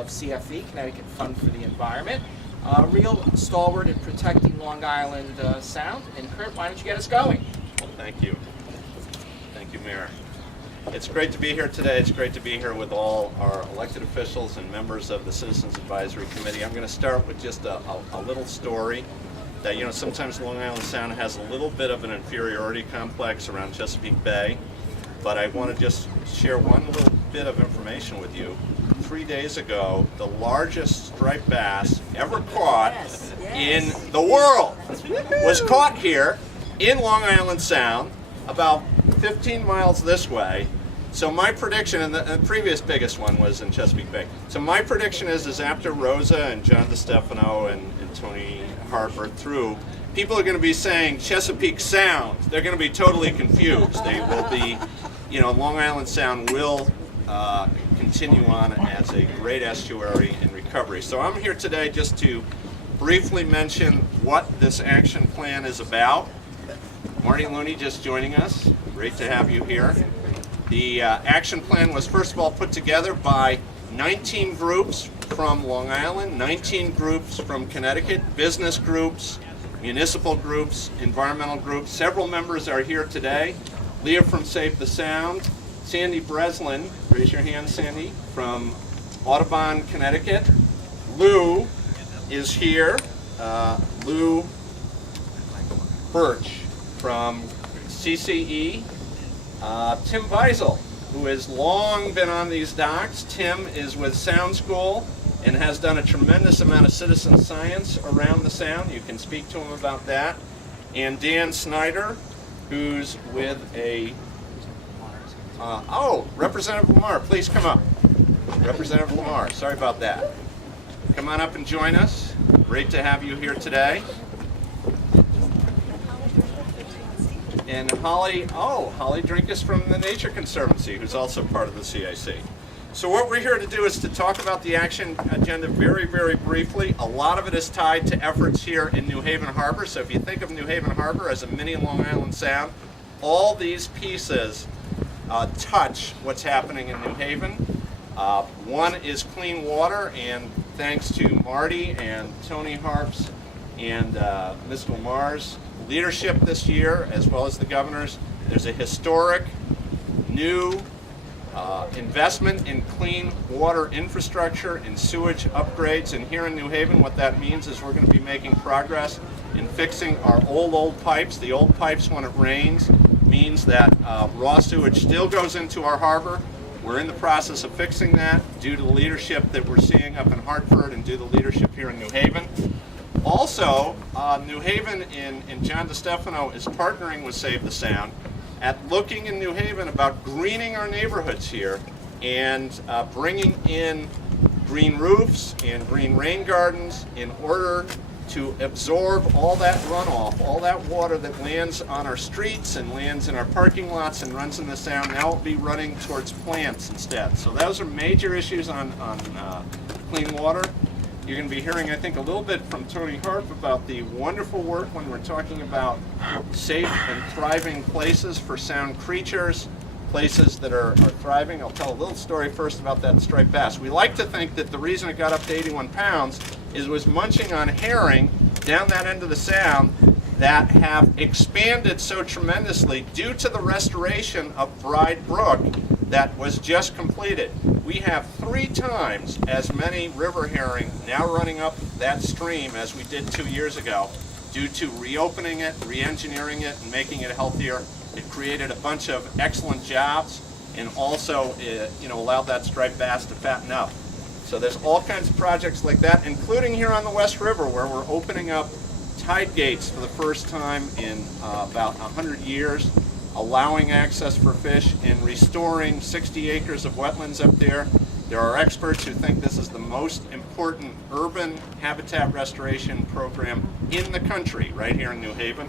of CFE, Connecticut Fund for the Environment. Real stalwart in protecting Long Island Sound. And Curt, why don't you get us going? Well, thank you. Thank you, Mayor. It's great to be here today. It's great to be here with all our elected officials and members of the Citizens Advisory Committee. I'm going to start with just a little story that, sometimes Long Island Sound has a little bit of an inferiority complex around Chesapeake Bay, but I want to just share one little bit of information with you. 3 days ago, the largest striped bass ever caught in the world was caught here in Long Island Sound, about 15 miles this way. So my prediction, and the previous biggest one was in Chesapeake Bay. So my prediction is after Rosa and John DeStefano and Tony Harper through, people are going to be saying Chesapeake Sound. They're going to be totally confused. They will be, Long Island Sound will continue on as a great estuary in recovery. So I'm here today just to briefly mention what this action plan is about. Marty Looney just joining us. Great to have you here. The action plan was first of all put together by 19 groups from Long Island, 19 groups from Connecticut, business groups, municipal groups, environmental groups. Several members are here today. Leah from Save the Sound, Sandy Breslin, raise your hand, Sandy, from Audubon, Connecticut. Lou is here, Lou Birch from CCE. Tim Weisel, who has long been on these docks. Tim is with Sound School and has done a tremendous amount of citizen science around the Sound. You can speak to him about that. And Dan Snyder, who's with a, Representative Lamar, please come up. Representative Lamar, sorry about that. Come on up and join us. Great to have you here today. And Holly Drinkus from the Nature Conservancy, who's also part of the CIC. So what we're here to do is to talk about the action agenda very, very briefly. A lot of it is tied to efforts here in New Haven Harbor. So if you think of New Haven Harbor as a mini Long Island Sound, all these pieces touch what's happening in New Haven. One is clean water, and thanks to Marty and Tony Harp's and Ms. Lamar's leadership this year, as well as the governor's, there's a historic new investment in clean water infrastructure and sewage upgrades. And here in New Haven, what that means is we're going to be making progress in fixing our old pipes. The old pipes, when it rains, means that raw sewage still goes into our harbor. We're in the process of fixing that due to the leadership that we're seeing up in Hartford and due to the leadership here in New Haven. Also, New Haven and John DeStefano is partnering with Save the Sound at looking in New Haven about greening our neighborhoods here and bringing in green roofs and green rain gardens in order to absorb all that runoff, all that water that lands on our streets and lands in our parking lots and runs in the Sound. Now will be running towards plants instead. So those are major issues on clean water. You're going to be hearing, I think, a little bit from Tony Harp about the wonderful work when we're talking about safe and thriving places for sound creatures, places that are thriving. I'll tell a little story first about that striped bass. We like to think that the reason it got up to 81 pounds is it was munching on herring down that end of the Sound that have expanded so tremendously due to the restoration of Bride Brook that was just completed. We have 3 times as many river herring now running up that stream as we did 2 years ago due to reopening it, re-engineering it, and making it healthier. It created a bunch of excellent jobs and also allowed that striped bass to fatten up. So there's all kinds of projects like that, including here on the West River where we're opening up tide gates for the first time in about 100 years, allowing access for fish and restoring 60 acres of wetlands up there. There are experts who think this is the most important urban habitat restoration program in the country, right here in New Haven.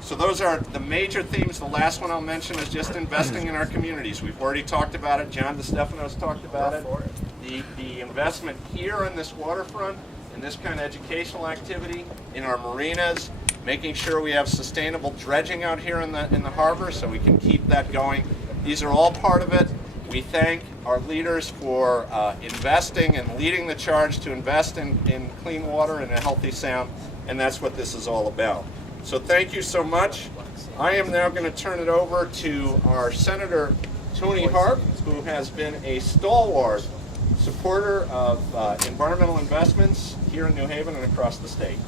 So those are the major themes. The last one I'll mention is just investing in our communities. We've already talked about it. John DeStefano's talked about it. The investment here on this waterfront and this kind of educational activity in our marinas, making sure we have sustainable dredging out here in the harbor so we can keep that going. These are all part of it. We thank our leaders for investing and leading the charge to invest in clean water and a healthy sound, and that's what this is all about. So thank you so much. I am now going to turn it over to our Senator Tony Harp, who has been a stalwart supporter of environmental investments here in New Haven and across the state.